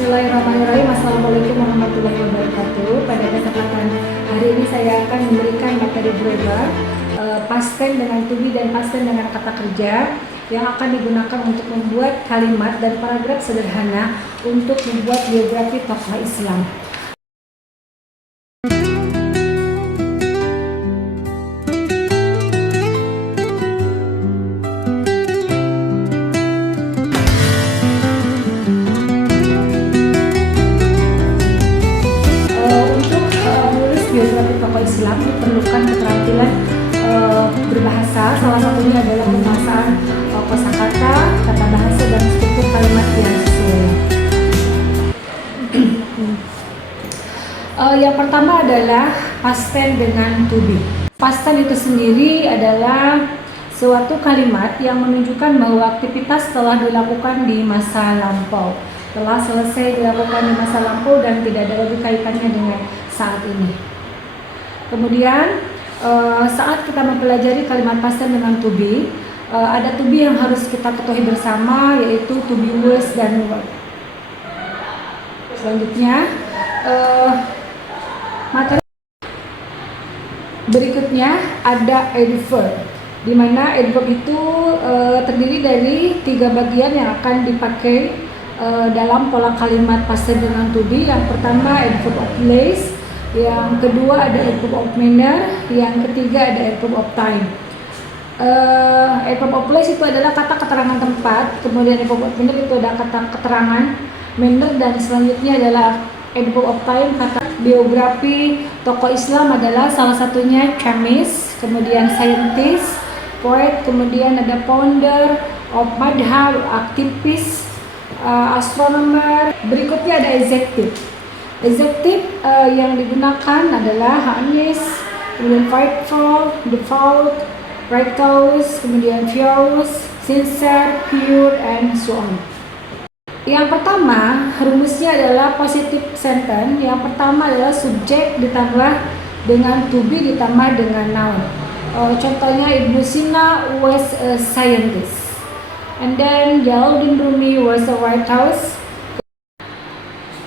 Bismillahirrahmanirrahim. Assalamualaikum warahmatullahi wabarakatuh. Pada kesempatan hari ini saya akan memberikan materi berubah past tense dengan to be dan past tense dengan kata kerja yang akan digunakan untuk membuat kalimat dan paragraf sederhana untuk membuat biografi tokoh Islam. Tokoh Islam diperlukan keterampilan berbahasa, salah satunya adalah pemasangan kosakata, kata bahasa, dan struktur kalimat yang sesuai. Yang pertama adalah past tense dengan to be. Past tense itu sendiri adalah suatu kalimat yang menunjukkan bahwa aktivitas telah dilakukan di masa lampau, telah selesai dilakukan di masa lampau dan tidak ada lagi kaitannya dengan saat ini. Kemudian saat kita mempelajari kalimat past tense dengan to be, ada to be yang harus kita ketahui bersama, yaitu to be was dan were. Selanjutnya materi berikutnya ada adverb, di mana adverb itu terdiri dari 3 bagian yang akan dipakai dalam pola kalimat past tense dengan to be. Yang pertama adverb of place, yang kedua ada adverb of manner, yang ketiga ada adverb of time. Adverb of place itu adalah kata keterangan tempat, kemudian adverb of manner itu ada kata keterangan manner, dan selanjutnya adalah adverb of time, kata biografi tokoh Islam adalah salah satunya chemist, kemudian scientist, poet, kemudian ada founder of madhab, aktivis, astronomer. Berikutnya ada adjective. Adjective yang digunakan adalah honest, kemudian faithful, devout, righteous, kemudian virtuous, sincere, pure, and so on. Yang pertama, rumusnya adalah positive sentence. Yang pertama adalah subjek ditambah dengan to be ditambah dengan noun. Contohnya Ibnu Sina was a scientist, and then Jalaluddin Rumi was a writer.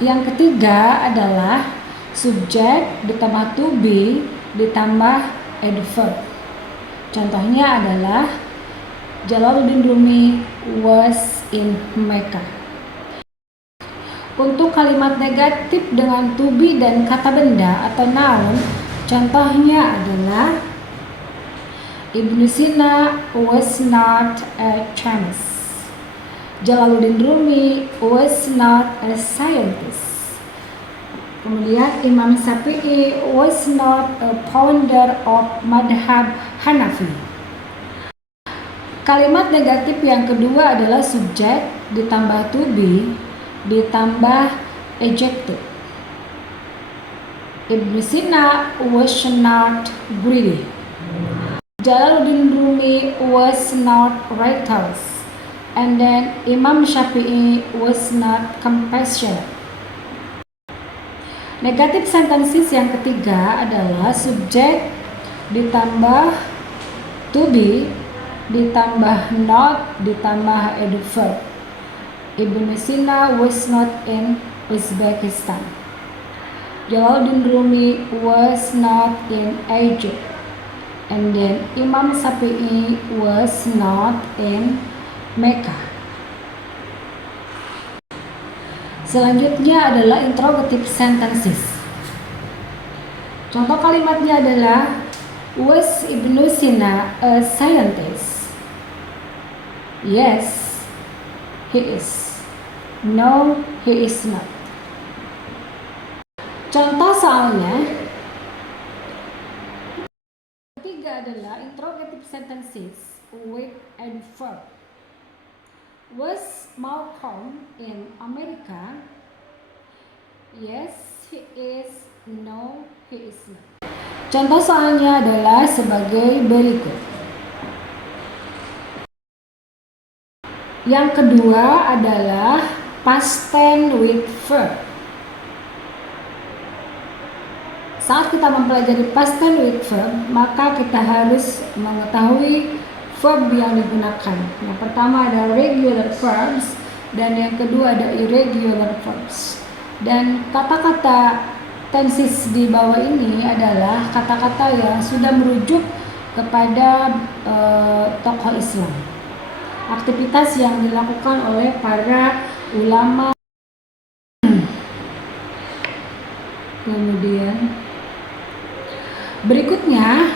Yang ketiga adalah subjek ditambah to be ditambah adverb. Contohnya adalah Jalaluddin Rumi was in Mecca. Untuk kalimat negatif dengan to be dan kata benda atau noun, contohnya adalah Ibnu Sina was not a chemist. Jalaluddin Rumi was not a scientist. Kemudian Imam Syafi'i was not a founder of madhab Hanafi. Kalimat negatif yang kedua adalah subjek ditambah to be ditambah adjective. Ibnu Sina was not greedy. Jalaluddin Rumi was not righteous. And then Imam Syafi'i was not compassionate. Negative sentences yang ketiga adalah subjek ditambah to be ditambah not ditambah adverb. Ibnu Sina was not in Uzbekistan. Jalaluddin Rumi was not in Egypt. And then Imam Syafi'i was not in Mecca. Selanjutnya adalah interrogative sentences. Contoh kalimatnya adalah was Ibnu Sina a scientist? Yes, he is. No, he is not. Contoh soalnya. Ketiga adalah interrogative sentences with adverb. Was Malcolm in America? Yes, he is. No, he is not. Contoh soalnya adalah sebagai berikut. Yang kedua adalah past tense with verb. Saat kita mempelajari past tense with verb, maka kita harus mengetahui verb yang digunakan. Yang pertama ada regular verbs, dan yang kedua ada irregular verbs. Dan kata-kata tenses di bawah ini adalah kata-kata yang sudah merujuk kepada tokoh Islam. Aktivitas yang dilakukan oleh para ulama. Kemudian berikutnya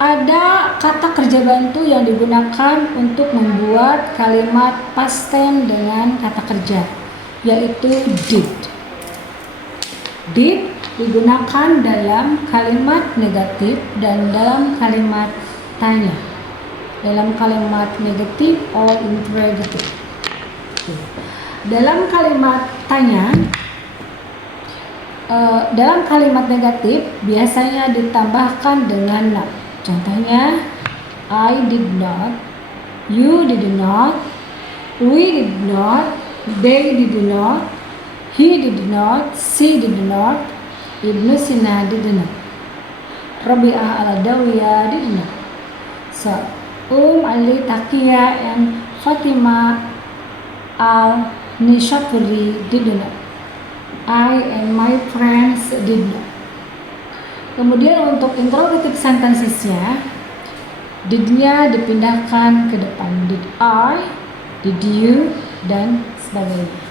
ada kata kerja bantu yang digunakan untuk membuat kalimat past tense dengan kata kerja, yaitu did. Did digunakan dalam kalimat negatif dan dalam kalimat tanya. Dalam kalimat negatif or interrogative. Dalam kalimat tanya, dalam kalimat negatif biasanya ditambahkan dengan not. Contohnya, I did not, you did not, we did not, they did not, he did not, she did not, Ibnu Sina did not, Rabi'ah al-Adawiyah did not. So, Ali Taqiyah and Fatima al-Nishapuri did not. I and my friends did not. Kemudian untuk interrogative sentencesnya, did-nya dipindahkan ke depan. Did I, did you, dan sebagainya.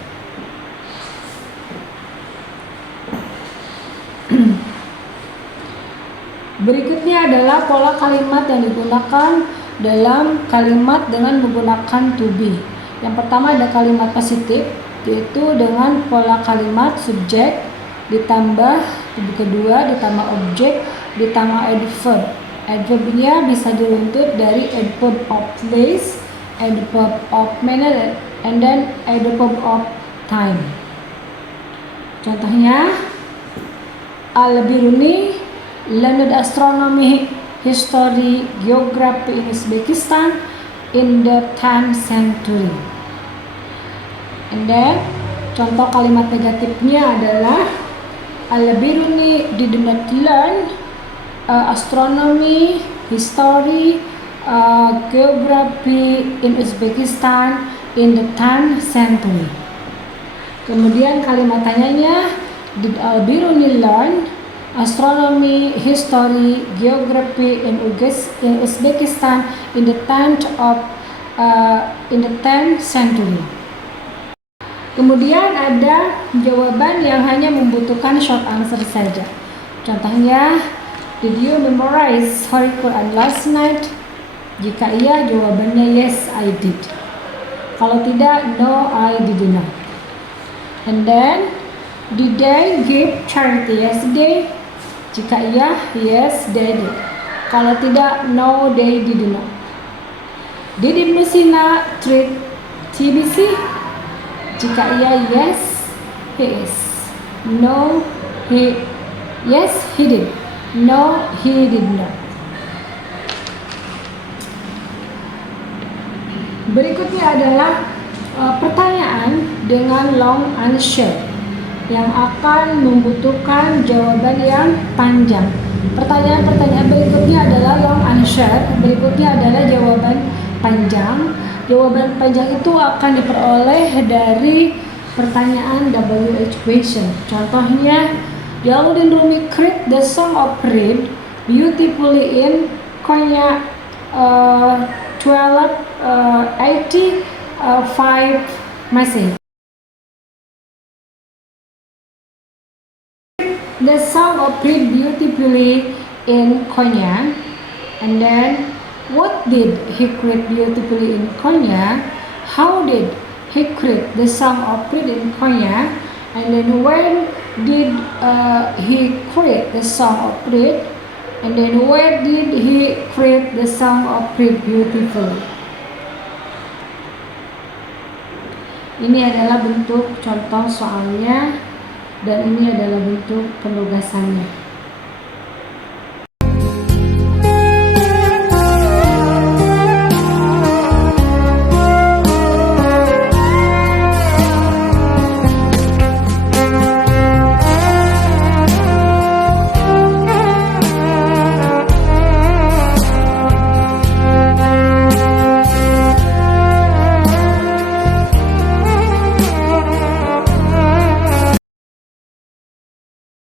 Berikutnya adalah pola kalimat yang digunakan dalam kalimat dengan menggunakan to be. Yang pertama ada kalimat positif, yaitu dengan pola kalimat subjek ditambah kedua ditambah objek ditambah adverb. Adverbnya bisa diruntut dari adverb of place, adverb of manner, and then adverb of time. Contohnya, Al-Biruni learned astronomy, history, geography in Uzbekistan in the 10th century. And then, contoh kalimat negatifnya adalah Al-Biruni did not learn astronomy, history, geography in Uzbekistan in the 10th century. Kemudian kalimat tanyanya, did Al-Biruni learn astronomy, history, geography in Uzbekistan in the 10th century. Kemudian ada jawaban yang hanya membutuhkan short answer saja. Contohnya, did you memorize Holy Quran last night? Jika iya, jawabannya yes, I did. Kalau tidak, no, I did not. And then, did they give charity yesterday? Jika iya, yes, they did. Kalau tidak, no, they did not. Did Ibnu Sina treat TBC? Jika iya, yes, he is. No, yes, he did. No, he did not. Berikutnya adalah pertanyaan dengan long answer yang akan membutuhkan jawaban yang panjang. Pertanyaan-pertanyaan berikutnya adalah long answer, berikutnya adalah jawaban panjang. Jawaban panjang itu akan diperoleh dari pertanyaan WH question. Contohnya, Jalaluddin Rumi create the song of Reed beautifully in Konya 1285 Masehi. The song of Reed beautifully in Konya, and then what did he create beautifully in Konya? How did he create the song of Reed in Konya? And then when did he create the song of Reed? And then where did he create the song of Reed beautifully? Ini adalah bentuk contoh soalnya dan ini adalah bentuk penugasannya.